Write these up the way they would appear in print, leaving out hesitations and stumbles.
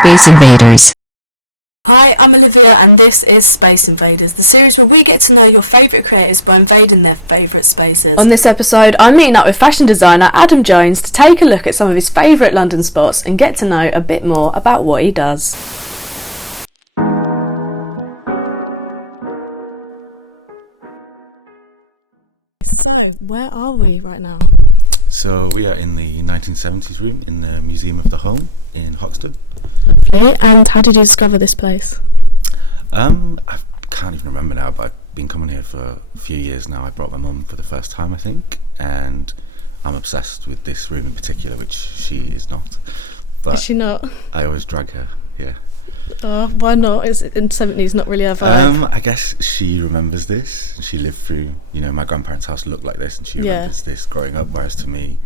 Space Invaders. Hi, I'm Olivia and this is Space Invaders, the series where we get to know your favourite creators by invading their favourite spaces. On this episode, I'm meeting up with fashion designer Adam Jones to take a look at some of his favourite London spots and get to know a bit more about what he does. So, where are we right now? So we are in the 1970s room in the Museum of the Home in Hoxton. Lovely. And how did you discover this place? I can't even remember now, but I've been coming here for a few years now. I brought my mum for the first time, I think, and I'm obsessed with this room in particular, which she is not. But Is she not? I always drag her, yeah. Why not? Is it in the 70s not really a vibe? I guess she remembers this. She lived through, my grandparents' house looked like this, and she remembers this growing up, whereas to me,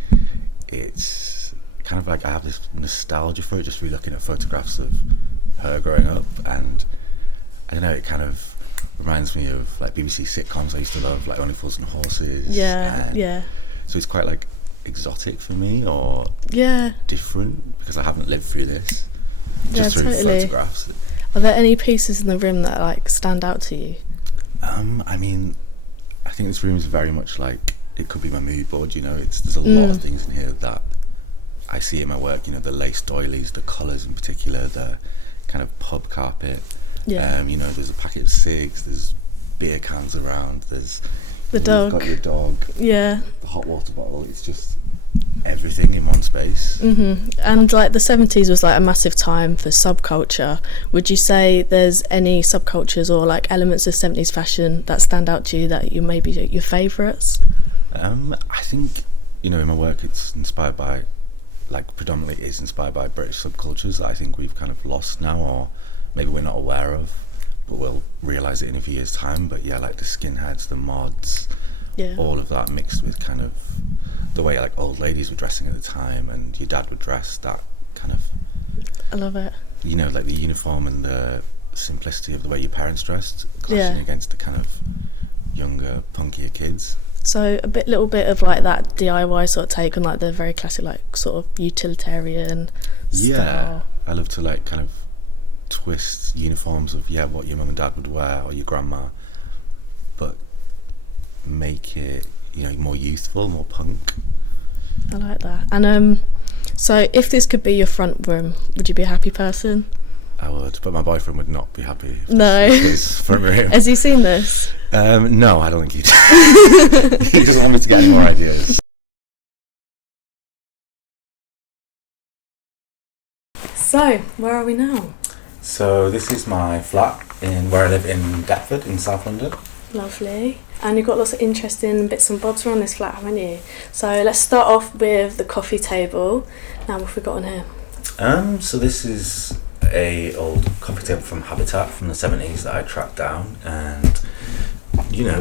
it's kind of like I have this nostalgia for it, just re-looking at photographs of her growing up, and I don't know, it kind of reminds me of like BBC sitcoms I used to love, like Only Fools and Horses. Yeah. So it's quite like exotic for me, or different, because I haven't lived through this. Just through photographs. Are there any pieces in the room that like stand out to you? I think this room is very much like, it could be my mood board, there's a lot of things in here that I see in my work, the lace doilies, the colours in particular, the kind of pub carpet. There's a packet of cigs, there's beer cans around, there's the dog. You've got your dog. Yeah. The hot water bottle. It's just everything in one space. And like the 70s was like a massive time for subculture. Would you say there's any subcultures or like elements of 70s fashion that stand out to you that you maybe your favourites? I think in my work it's inspired by, like, predominantly is inspired by British subcultures that I think we've kind of lost now, or maybe we're not aware of, but we'll realise it in a few years' time. But yeah, like the skinheads, the mods, all of that mixed with kind of the way like old ladies were dressing at the time, and your dad would dress, that kind of, I love it. Like the uniform and the simplicity of the way your parents dressed, clashing against the kind of younger, punkier kids. So little bit of like that DIY sort of take on like the very classic like sort of utilitarian style. I love to like kind of twist uniforms of what your mum and dad would wear, or your grandma, but make it more youthful, more punk. I like that. And so if this could be your front room, would you be a happy person? I would, but my boyfriend would not be happy if no this was his front room. Has he seen this? No, I don't think he does. He doesn't want me to get any more ideas. So where are we now? So this is my flat where I live in Deptford in South London. Lovely. And you've got lots of interesting bits and bobs around this flat, haven't you? So let's start off with the coffee table. Now, what have we got on here? So this is a old coffee table from Habitat from the 70s that I tracked down, and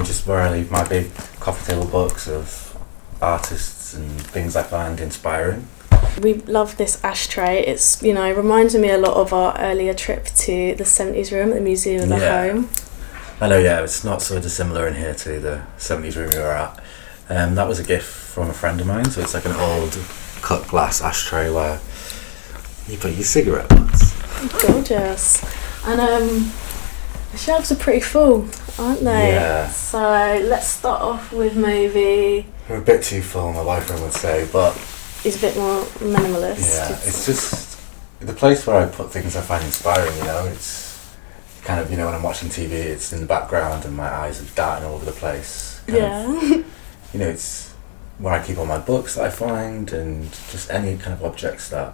just where I leave my big coffee table books of artists and things I find inspiring. We love this ashtray. It's reminds me a lot of our earlier trip to the 70s room at the Museum of the Home. I know, it's not so dissimilar in here to the 70s room we were at. That was a gift from a friend of mine, so it's like an old cut glass ashtray where you put your cigarette butts. Gorgeous. And the shelves are pretty full, aren't they? Yeah. So let's start off with maybe... We're a bit too full, my boyfriend would say, but... He's a bit more minimalist. Yeah, it's just the place where I put things I find inspiring, it's... kind of, when I'm watching TV, it's in the background and my eyes are darting all over the place. It's where I keep all my books that I find, and just any kind of objects that...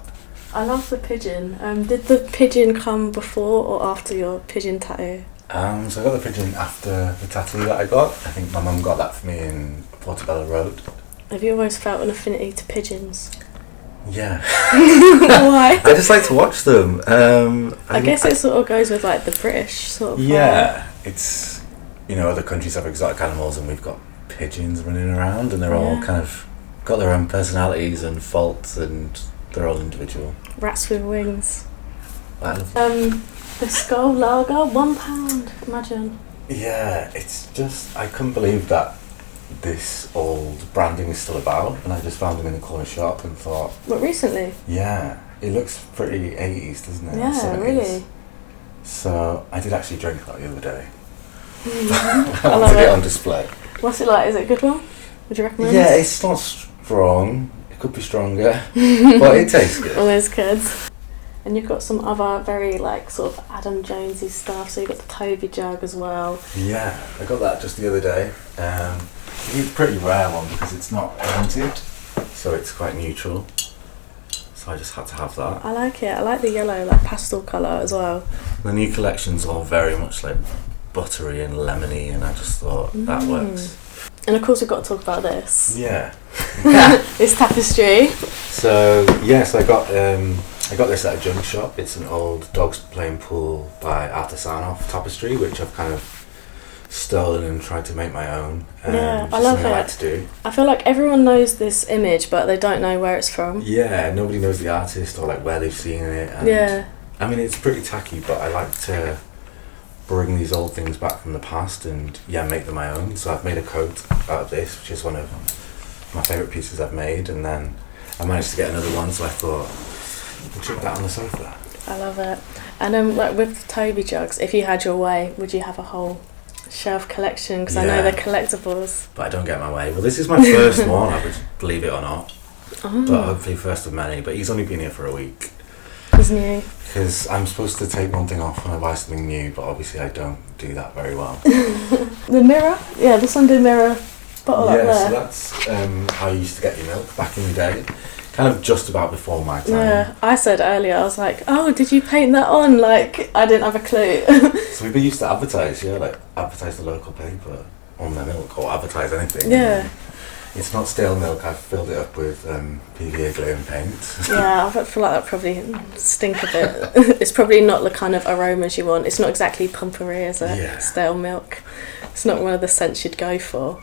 I love the pigeon. Did the pigeon come before or after your pigeon tattoo? So I got the pigeon after the tattoo that I got. I think my mum got that for me in Portobello Road. Have you always felt an affinity to pigeons? Yeah. Why? I just like to watch them. I guess it sort of goes with like the British sort of it's other countries have exotic animals and we've got pigeons running around, and they're all kind of got their own personalities and faults, and they're all individual. Rats with wings. I love the Skull Lager, £1. Imagine. Yeah, it's just, I couldn't believe that this old branding is still about, and I just found them in the corner shop and thought, What, recently? yeah, it looks pretty 80s, doesn't it? Yeah, 70s. really. So I did actually drink that the other day. I I love wanted it it. on display. What's it like? Is it a good one? Would you recommend? Yeah, it's not strong. It could be stronger, but it tastes good. Always good. And you've got some other very like sort of Adam Jonesy stuff. So you've got the Toby jug as well. Yeah, I got that just the other day. It's a pretty rare one because it's not painted, so it's quite neutral. So I just had to have that. I like it. I like the yellow, like pastel colour as well. The new collection's all very much like buttery and lemony, and I just thought that works. And of course we've got to talk about this. Yeah. This tapestry. So yes, I got this at a junk shop. It's an old dogs playing pool by Artisanov tapestry, which I've kind of stolen and tried to make my own. Yeah, which I is love something I it. like to do. I feel like everyone knows this image, but they don't know where it's from. Yeah, nobody knows the artist or like where they've seen it. And Yeah. I mean, it's pretty tacky, but I like to bring these old things back from the past and make them my own. So I've made a coat out of this, which is one of my favourite pieces I've made, and then I managed to get another one, so I thought we'll chuck that on the sofa. I love it. And like with the Toby jugs, if you had your way, would you have a whole shelf collection? Because I know Yeah. they're collectibles. But I don't get my way. Well, this is my first one, I would believe it or not. Oh. But hopefully first of many. But he's only been here for a week. He's new. Because I'm supposed to take one thing off when I buy something new, but obviously I don't do that very well. The mirror? Yeah, the Sunday mirror bottle up Yeah, so there. that's how I used to get your milk back in the day. Kind of just about before my time. Yeah, I said earlier, I was like, oh, did you paint that on? Like, I didn't have a clue. So we used to advertise, like advertise the local paper on their milk or advertise anything. Yeah. It's not stale milk, I've filled it up with PVA glue and paint. Yeah, I feel like that probably stink a bit. It's probably not the kind of aromas you want. It's not exactly pumpery, is it? Yeah. Stale milk. It's not one of the scents you'd go for.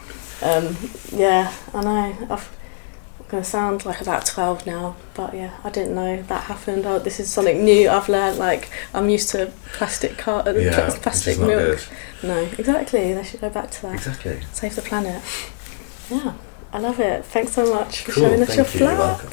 Yeah, I know. I'm going to sound like about 12 now, but yeah, I didn't know that happened. Oh, this is something new I've learned. Like, I'm used to plastic Which is not milk. good. No, exactly. They should go back to that. Exactly. Save the planet. Yeah, I love it. Thanks so much for Cool, showing us your thank you, you're flat. welcome.